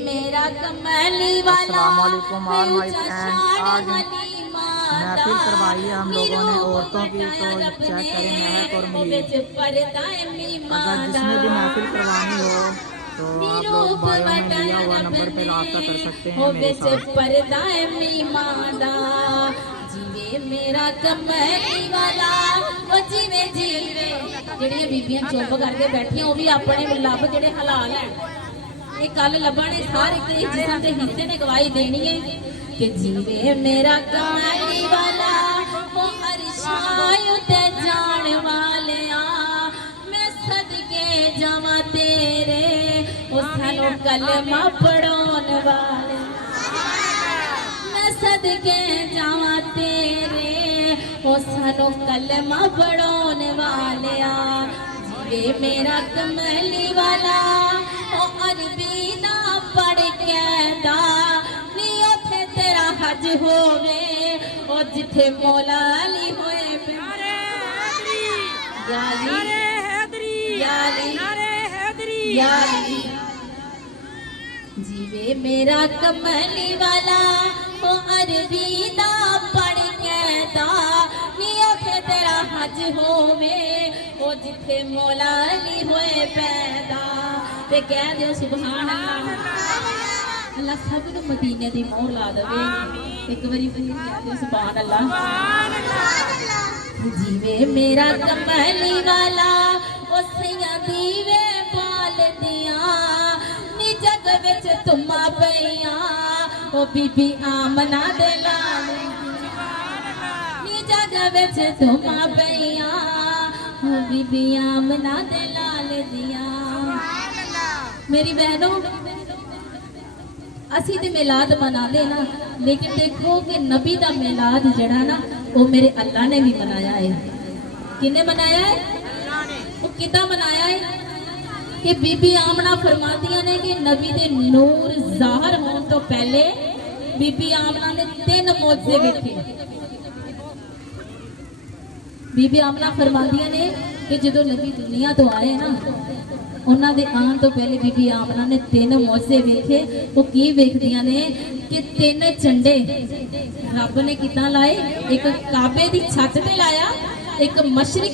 मेरा कमली वाला अस्सलामुअलैकुम ऑल माय फ्रेंड्स। आज महफिल करवाई है हम लोगों ने औरतों की, तो चेक करें महक और मीर। अगर जिसने भी महफिल करवानी हो तो आप लोग बायो में दिया हुआ नंबर पे रब्ता कर सकते हैं मेरे साथ। जीवे मेरा कमली वाला ओ जीवे जीवे। ਜਿਹੜੀਆਂ ਬੀਬੀਆਂ ਚੁੱਪ ਕਰਕੇ ਬੈਠੀਆਂ ਉਹ ਵੀ ਆਪਣੇ ਲੱਭ ਜਿਹੜੇ ਹਲਾਲ ਹੈ ਇਹ ਕੱਲ ਲੱਭਣੇ ਸਾਰੇ ਤੇ ਜਿਸਮ ਦੇ ਹਿੱਸੇ ਨੇ ਗਵਾਹੀ ਦੇਣੀ ਹੈ ਕਿ ਜੀਵੇ ਮੇਰਾ ਕਮਲੀ ਵਾਲਾ ਉਹ ਅਰਸ਼ਾਂ ਤੇ ਜਾਣ ਵਾਲਿਆ ਮੈਂ ਸਦਕੇ ਜਾਵਾਂ ਤੇਰੇ ਉਹ ਸਾਨੂੰ ਕਲਮਾ ਪੜਾਉਣ ਵਾਲੇ मैं सदके जावा तेरे ओ सानू कलमा पढ़ाने वाले जीवे मेरा कमली वाला ओ अरबी ना पढ़ के दा नी उथे तेरा हज होवे ओ जिथे मौला अली होए जीवे मेरा कमली वाला ओ अरबी दा पढ़ के दा नी उथे तेरा हज होवे ओ जिथे मौला अली होए पैदा ते कह दियो सुभान अल्लाह। अल्लाह सब नूं मदीने दी मोहर ला देवे। एक बारी फिर कह दियो सुभान अल्लाह। जीवे मेरा कमली वाला ओ सैयदी वे पाल दिया जग विच तुमा पईया ओ बीबी आमना दे लाल नी जग विच तुमा पईया ओ बीबी आमना दे लाल दिया। मेरी बहनों असी ते मिलाद मनाते ना, लेकिन देखो कि नबी दा मिलाद जड़ा ना वो मेरे अल्लाह ने भी मनाया है। किने मनाया है? वो किदा मनाया है कि बीबी आमना फरमातियां ने कि नबी दे नूर ज़ाहिर होने तो पहले बीबी आमना ने 3 मौजे देखे। बीबी आमना फरमातियां ने कि जो नबी दुनिया तो आए ना उन्हां दे आने तो पहले बीबी आमना ने 3 मौजे देखे। वो की देखदियां ने कि 3 झंडे रब ने किदां लाए, एक काबे दी छत ते लाया, एक मशरिक